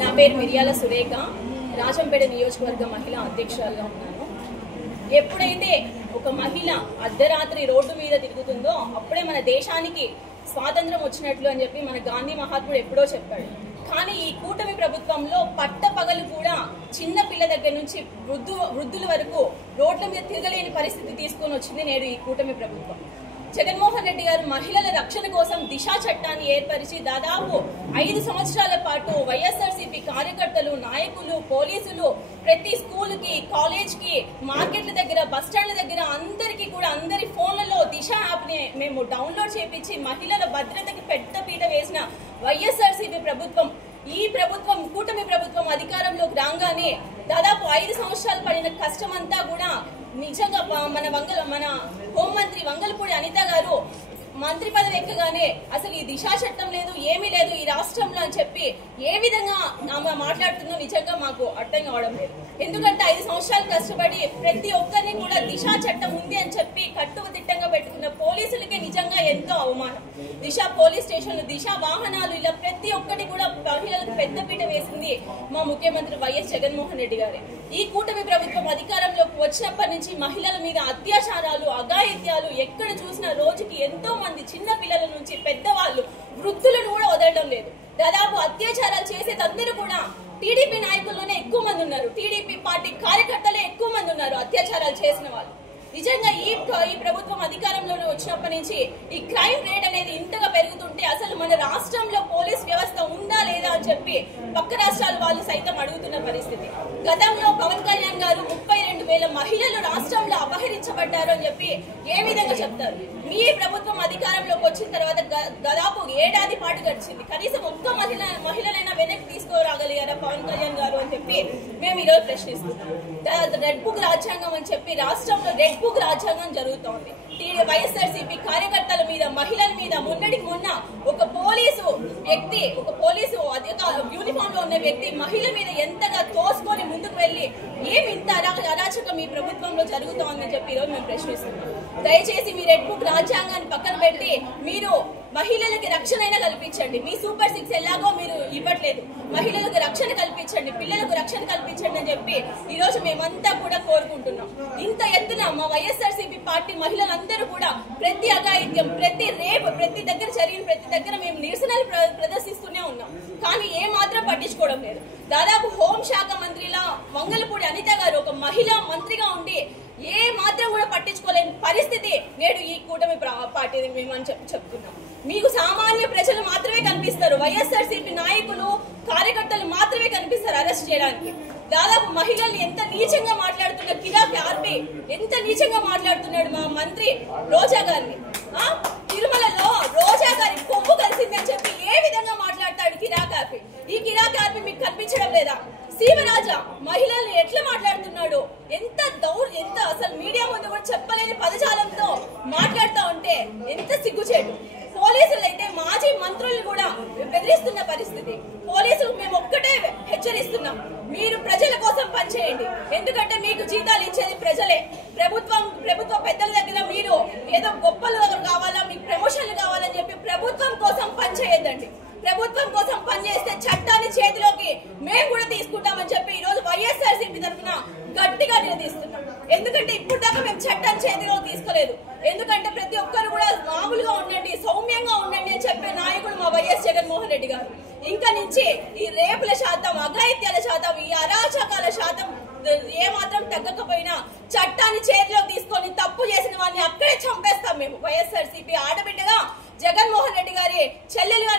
నా పేరు మిర్యాల సురేఖ, రాజంపేట నియోజకవర్గ మహిళా అధ్యక్షురాలుగా ఉన్నాను. ఎప్పుడైతే ఒక మహిళ అర్ధరాత్రి రోడ్డు మీద తిరుగుతుందో అప్పుడే మన దేశానికి స్వాతంత్రం వచ్చినట్లు అని చెప్పి మన గాంధీ మహాత్ముడు ఎప్పుడో చెప్పాడు. కానీ ఈ కూటమి ప్రభుత్వంలో పట్టపగలు కూడా చిన్న పిల్ల దగ్గర నుంచి వృద్ధుల వరకు రోడ్ల మీద తిరగలేని పరిస్థితి తీసుకొని వచ్చింది నేడు ఈ కూటమి ప్రభుత్వం. జగన్మోహన్ రెడ్డి గారు మహిళల రక్షణ కోసం దిశా చట్టాన్ని ఏర్పరిచి దాదాపు 5 సంవత్సరాల పాటు వైఎస్ఆర్సీపీ కార్యకర్తలు, నాయకులు, పోలీసులు ప్రతి స్కూల్కి, కాలేజ్కి, మార్కెట్ల దగ్గర, బస్టాండ్ల దగ్గర అందరికీ కూడా అందరి ఫోన్లలో దిశ యాప్ని మేము డౌన్లోడ్ చేపించి మహిళల భద్రతకి పెద్ద పీట వేసిన వైఎస్ఆర్సీపీ ప్రభుత్వం, ఈ ప్రభుత్వం కూటమి ప్రభుత్వం అధికారంలోకి రాగానే దాదాపు 5 సంవత్సరాలు పడిన కష్టమంతా కూడా నిజంగా మన హోంమంత్రి వంగలపూడి అనిత గారు మంత్రి పదవి ఎక్కగానే అసలు ఈ దిశా చట్టం లేదు, ఏమీ లేదు ఈ రాష్ట్రంలో అని చెప్పి ఏ విధంగా మాట్లాడుతుందో నిజంగా మాకు అర్థం కావడం లేదు. ఎందుకంటే 5 సంవత్సరాలు కష్టపడి ప్రతి ఒక్కరిని కూడా దిశా చట్టం ఉంది అని చెప్పి కట్టుదిట్టంగా పెట్టుకున్న పోలీసులకి నిజంగా ఎంతో అవమానం. దిశ పోలీస్ స్టేషన్లు, దిశ వాహనాలు, ఇలా ప్రతి ఒక్కటి కూడా మహిళలకు పెద్దపీట వేసింది మా ముఖ్యమంత్రి వైఎస్ జగన్మోహన్ రెడ్డి గారే. ఈ కూటమి ప్రభుత్వం అధికారంలోకి వచ్చినప్పటి నుంచి మహిళల మీద అత్యాచారాలు, అఘాయిత్యాలు ఎక్కడ చూసినా రోజుకి ఎంతో మంది చిన్న పిల్లల నుంచి పెద్దవాళ్ళు, వృద్ధులను కూడా వదలడం లేదు. దాదాపు అత్యాచారాలు చేసేదందరూ కూడా టీడీపీ నాయకుల్లోనే ఎక్కువ మంది ఉన్నారు, టీడీపీ పార్టీ కార్యకర్తలే ఎక్కువ మంది ఉన్నారు అత్యాచారాలు చేసిన వాళ్ళు. నిజంగా ఈ ప్రభుత్వం అధికారంలోనే వచ్చినప్పటి నుంచి ఈ క్రైమ్ రేట్ అనేది ఇంతగా పెరుగుతుంటే అసలు మన రాష్ట్రంలో పోలీస్ వ్యవస్థ ఉందా లేదా అని చెప్పి పక్క రాష్ట్రాల వాళ్ళు సైతం అడుగుతున్న పరిస్థితి. గతంలో పవన్ కళ్యాణ్ గారు 32,000 మహిళలు రాష్ట్రంలో అపహరించబడ్డారు అని చెప్పి ఏ విధంగా చెప్తారు? మీ ప్రభుత్వం అధికారంలోకి వచ్చిన తర్వాత దాదాపు ఏడాది పాటు గడిచింది, కనీసం ఒక్క మహిళలైనా వెనక్కి తీసుకురాగలిగారా పవన్ కళ్యాణ్ గారు అని చెప్పి మేము ఈరోజు ప్రశ్నిస్తున్నాం. రెడ్ బుక్ రాజ్యాంగం అని చెప్పి రాష్ట్రంలో రెడ్ బుక్ రాజ్యాంగం జరుగుతోంది. వైఎస్ఆర్సీపీ కార్యకర్తల మీద, మహిళల మీద మొన్నటికి మొన్న ఒక పోలీసు యూనిఫామ్ లో ఉన్న వ్యక్తి మహిళ మీద ఎంతగా తోసుకొని ముందుకు వెళ్లి ఏమి ఇంత అరాచకం ఈ ప్రభుత్వంలో జరుగుతోందని చెప్పి ఈరోజు మేము ప్రశ్నిస్తున్నాం. దయచేసి మీ రెడ్ బుక్ రాజ్యాంగాన్ని పక్కన పెట్టి మీరు మహిళలకి రక్షణ అయినా కల్పించండి. మీ సూపర్ 6 ఎలాగో మీరు ఇవ్వట్లేదు, మహిళలకు రక్షణ కల్పించండి, పిల్లలకు రక్షణ కల్పించండి అని చెప్పి ఈ రోజు మేమంతా కూడా కోరుకుంటున్నాం. ఇంత ఎత్తున మా వైఎస్ఆర్సీపీ పార్టీ మహిళలందరూ కూడా ప్రతి అఘాయిత్యం, ప్రతి రేపు, ప్రతి దగ్గర జరిగిన ప్రతి దగ్గర మేము నిరసనలు ప్రదర్శిస్తూనే ఉన్నాం. కానీ ఏ మాత్రం పట్టించుకోవడం లేదు. దాదాపు హోంశాఖ మంత్రిలా వంగలపూడి అనిత గారు ఒక మహిళా మంత్రిగా ఉండి ఏ మాత్రం కూడా పట్టించుకోలేని పరిస్థితి నేడు ఈ కూటమి పార్టీ మేమని చెప్తున్నాం. మీకు సామాన్య ప్రజలు మాత్రమే కనిపిస్తారు, వైఎస్ఆర్సీపీ నాయకులు, కార్యకర్తలు మాత్రమే కనిపిస్తారు అరెస్ట్ చేయడానికి. దాదాపు మహిళల్ని ఎంత నీచంగా మాట్లాడుతున్న కిరాక్ ఆర్పి ఎంత నీచంగా మాట్లాడుతున్నాడు మా మంత్రి రోజా గారిని. తిరుమలలో రోజా గారి కొవ్వు కలిసిందని చెప్పి ఏ విధంగా మాట్లాడతాడు కిరాక్ ఆర్పి? ఈ కిరాక్ ఆర్పి మీకు కనిపించడం లేదా? శివరాజా మహిళల్ని ఎట్లా మాట్లాడుతున్నాడు, ఎంత అసలు మీడియా ముందు కూడా చెప్పలేని పదజాలంతో మాట్లాడుతూ ఉంటే ఎంత సిగ్గుచేటు. పోలీసులు అయితే మాజీ మంత్రులు కూడా బెదిరిస్తున్న పరిస్థితి. పోలీసులు మేము ఒక్కటే హెచ్చరిస్తున్నాం, మీరు ప్రజల కోసం పనిచేయండి. ఎందుకంటే మీకు జీతాలు ఇచ్చేది ప్రజలే. ప్రభుత్వ పెద్దల దగ్గర మీరు ఏదో గొప్పలు కావాలా, మీకు ప్రమోషన్లు కావాలని చెప్పి ప్రభుత్వం కోసం పనిచేయద్దండి. ప్రభుత్వం కోసం పనిచేస్తే చట్టాన్ని చేతిలోకి మేము కూడా తీసుకుంటామని చెప్పి ఈ రోజు వైఎస్ఆర్సీపీ తరఫున గట్టిగా నిలదీస్తున్నాం. ఎందుకంటే ఇప్పుడు దాకా మేము చట్టాన్ని చేతిలోకి తీసుకోలేదు. ఎందుకంటే ప్రతి ఒక్కరు కూడా మామూలుగా ఉండండి, సౌమ్యంగా ఉండండి అని చెప్పే నాయకుడు మా వైఎస్ జగన్మోహన్ రెడ్డి గారు. ఇంకా నుంచి ఈ రేపుల శాతం, అఘాయిత్యాల శాతం, ఈ అరాచకాల శాతం ఏ మాత్రం తగ్గకపోయినా చట్టాన్ని చేతిలోకి తీసుకొని తప్పు చేసిన వాడిని అక్కడే చంపేస్తాం మేము. వైఎస్ఆర్సీపీ ఆడబిడ్డగా జగన్మోహన్ రెడ్డి గారి చెల్లెలుగా